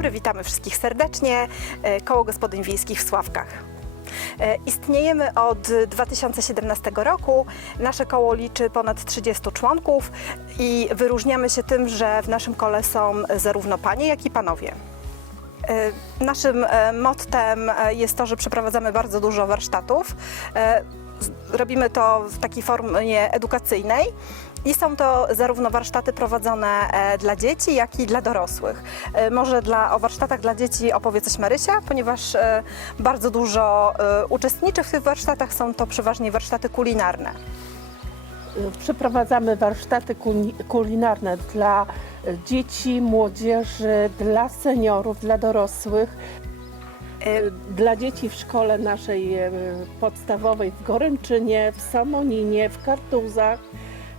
dobry, witamy wszystkich serdecznie. E, Koło Gospodyń Wiejskich w Sławkach. E, Istniejemy od 2017 roku. Nasze koło liczy ponad 30 członków i wyróżniamy się tym, że w naszym kole są zarówno panie, jak i panowie. E, Naszym mottem jest to, że przeprowadzamy bardzo dużo warsztatów. Robimy to w takiej formie edukacyjnej i są to zarówno warsztaty prowadzone e, dla dzieci, jak i dla dorosłych. E, Może dla, o warsztatach dla dzieci opowie coś Marysia, ponieważ e, bardzo dużo uczestniczy w tych warsztatach. Są to przeważnie warsztaty kulinarne. Przeprowadzamy warsztaty kuli- kulinarne dla dzieci, młodzieży, dla seniorów, dla dorosłych. Dla dzieci w szkole naszej podstawowej w Goręczynie, w Samoninie, w Kartuzach.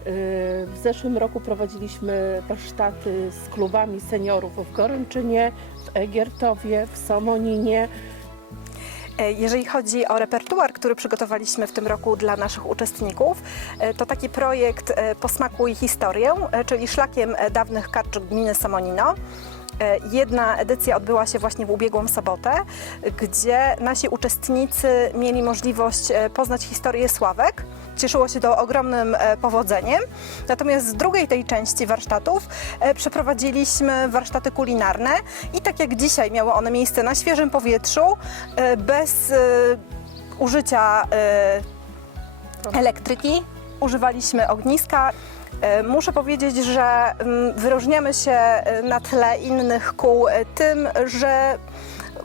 W zeszłym roku prowadziliśmy warsztaty z klubami seniorów w Goręczynie, w Egiertowie, w Samoninie. E, Jeżeli chodzi o repertuar, który przygotowaliśmy w tym roku dla naszych uczestników, e, to taki projekt e, Posmakuj historię, czyli szlakiem dawnych karczuk gminy Samonino. Jedna edycja odbyła się właśnie w ubiegłą sobotę, gdzie nasi uczestnicy mieli możliwość poznać historię Sławek. Cieszyło się to ogromnym e, powodzeniem. Natomiast z drugiej tej części warsztatów e, przeprowadziliśmy warsztaty kulinarne i tak jak dzisiaj miały one miejsce na świeżym powietrzu, e, bez użycia elektryki, używaliśmy ogniska. Muszę powiedzieć, że mm, wyróżniamy się na tle innych kół tym, że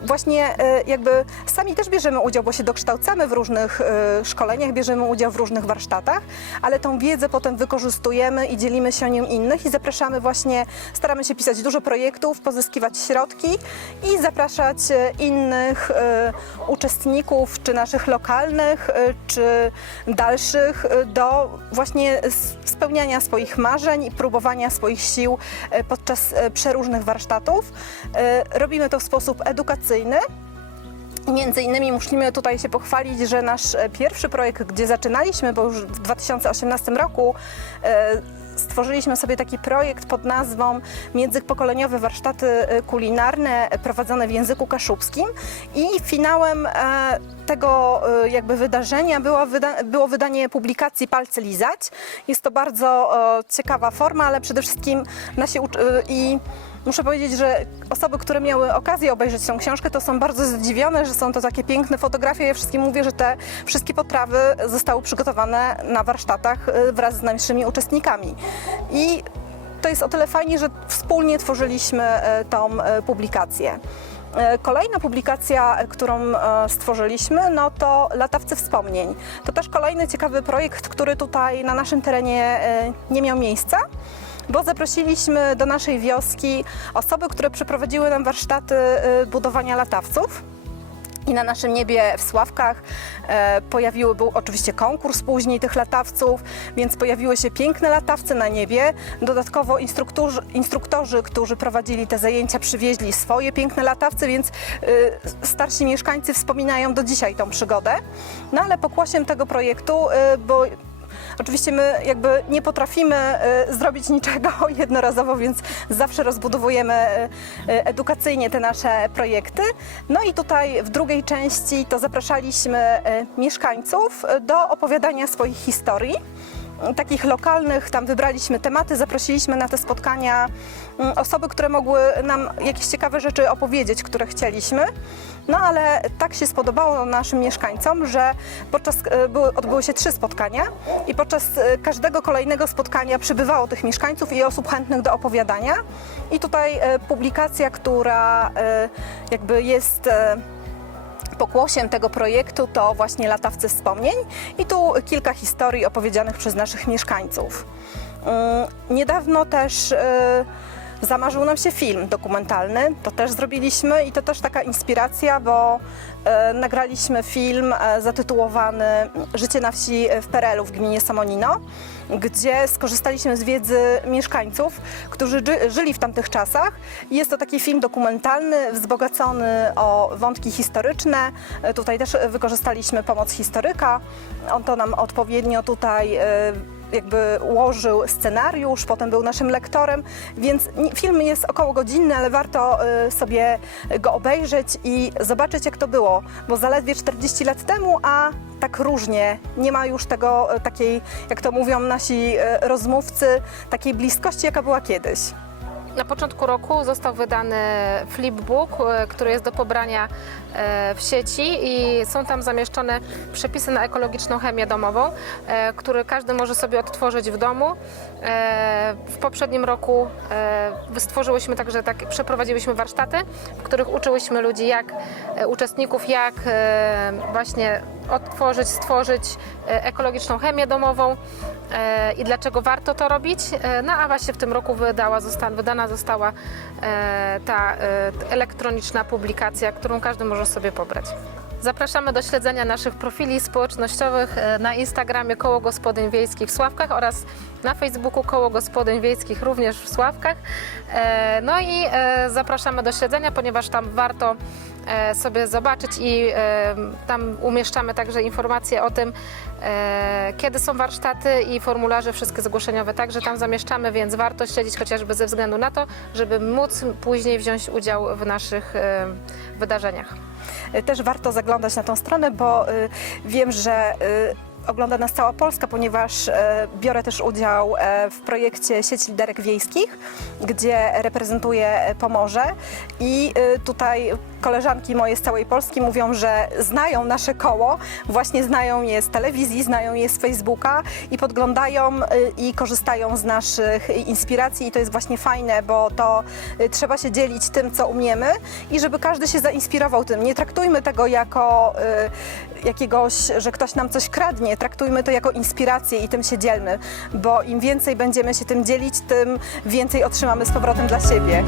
właśnie e, jakby sami też bierzemy udział, bo się dokształcamy w różnych e, szkoleniach, bierzemy udział w różnych warsztatach, ale tą wiedzę potem wykorzystujemy i dzielimy się nią innych i zapraszamy właśnie, staramy się pisać dużo projektów, pozyskiwać środki i zapraszać e, innych uczestników, czy naszych lokalnych, czy dalszych do właśnie spełniania swoich marzeń i próbowania swoich sił podczas przeróżnych warsztatów. Robimy to w sposób edukacyjny. Między innymi musimy tutaj się pochwalić, że nasz e, pierwszy projekt, gdzie zaczynaliśmy, bo już w 2018 roku e, stworzyliśmy sobie taki projekt pod nazwą Międzypokoleniowe warsztaty e, kulinarne prowadzone w języku kaszubskim i finałem tego jakby wydarzenia było, wyda było wydanie publikacji Palce Lizać. Jest to bardzo ciekawa forma, ale przede wszystkim nasi i Muszę powiedzieć, że osoby, które miały okazję obejrzeć tę książkę, to są bardzo zdziwione, że są to takie piękne fotografie. Ja wszystkim mówię, że te wszystkie potrawy zostały przygotowane na warsztatach y, wraz z naszymi uczestnikami. I to jest o tyle fajnie, że wspólnie tworzyliśmy y, tą y, publikację. Kolejna publikacja, którą stworzyliśmy, no to Latawcy Wspomnień. To też kolejny ciekawy projekt, który tutaj na naszym terenie nie miał miejsca bo zaprosiliśmy do naszej wioski osoby, które przeprowadziły nam warsztaty y, budowania latawców. I na naszym niebie w Sławkach e, pojawiły, był oczywiście konkurs później tych latawców, więc pojawiły się piękne latawce na niebie. Dodatkowo instruktorzy, instruktorzy którzy prowadzili te zajęcia, przywieźli swoje piękne latawce, więc y, starsi mieszkańcy wspominają do dzisiaj tą przygodę. No ale pokłosiem tego projektu, y, bo Oczywiście my jakby nie potrafimy e, zrobić niczego jednorazowo, więc zawsze rozbudowujemy e, e, edukacyjnie te nasze projekty. No i tutaj w drugiej części to zapraszaliśmy mieszkańców do opowiadania swoich historii takich lokalnych, tam wybraliśmy tematy, zaprosiliśmy na te spotkania mm, osoby, które mogły nam jakieś ciekawe rzeczy opowiedzieć, które chcieliśmy. No ale tak się spodobało naszym mieszkańcom, że podczas, e, były, odbyły się trzy spotkania i podczas e, każdego kolejnego spotkania przybywało tych mieszkańców i osób chętnych do opowiadania. I tutaj e, publikacja, która jakby jest pokłosiem tego projektu to właśnie Latawcy Wspomnień i tu kilka historii opowiedzianych przez naszych mieszkańców. Mm, Niedawno też e, zamarzył nam się film dokumentalny, to też zrobiliśmy i to też taka inspiracja, bo e, nagraliśmy film e, zatytułowany Życie na wsi w Perelu w gminie Samonino, gdzie skorzystaliśmy z wiedzy mieszkańców, którzy ży- żyli w tamtych czasach. Jest to taki film dokumentalny, wzbogacony o wątki historyczne. E, Tutaj też wykorzystaliśmy pomoc historyka. On to nam odpowiednio tutaj e, jakby ułożył scenariusz, potem był naszym lektorem, więc film jest około godzinny, ale warto y, sobie go obejrzeć i zobaczyć jak to było, bo zaledwie 40 lat temu, a tak różnie, nie ma już tego y, takiej, jak to mówią nasi y, rozmówcy, takiej bliskości jaka była kiedyś. Na początku roku został wydany flipbook, e, który jest do pobrania e, w sieci i są tam zamieszczone przepisy na ekologiczną chemię domową, e, który każdy może sobie odtworzyć w domu. W poprzednim roku stworzyłyśmy także tak, przeprowadziłyśmy warsztaty, w których uczyłyśmy ludzi, jak uczestników, jak właśnie odtworzyć, stworzyć e, ekologiczną chemię domową e, i dlaczego warto to robić. E, No a właśnie w tym roku wydała, zosta, wydana została ta elektroniczna publikacja, którą każdy może sobie pobrać. Zapraszamy do śledzenia naszych profili społecznościowych na Instagramie Koło Gospodyń Wiejskich w Sławkach oraz na Facebooku Koło Gospodyń Wiejskich również w Sławkach. E, No i e, zapraszamy do śledzenia, ponieważ tam warto e, sobie zobaczyć i tam umieszczamy także informacje o tym, kiedy są warsztaty i formularze wszystkie zgłoszeniowe także tam zamieszczamy, więc warto śledzić chociażby ze względu na to, żeby móc później wziąć udział w naszych wydarzeniach. Też warto zaglądać na tą stronę, bo wiem, że ogląda nas cała Polska, ponieważ e, biorę też udział e, w projekcie Sieć Liderek Wiejskich, gdzie reprezentuję e, Pomorze. I tutaj koleżanki moje z całej Polski mówią, że znają nasze koło, właśnie znają je z telewizji, znają je z Facebooka i podglądają y, i korzystają z naszych inspiracji i to jest właśnie fajne, bo to y, trzeba się dzielić tym, co umiemy i żeby każdy się zainspirował tym. Nie traktujmy tego jako y, jakiegoś, że ktoś nam coś kradnie, traktujmy to jako inspirację i tym się dzielmy, bo im więcej będziemy się tym dzielić, tym więcej otrzymamy z powrotem dla siebie.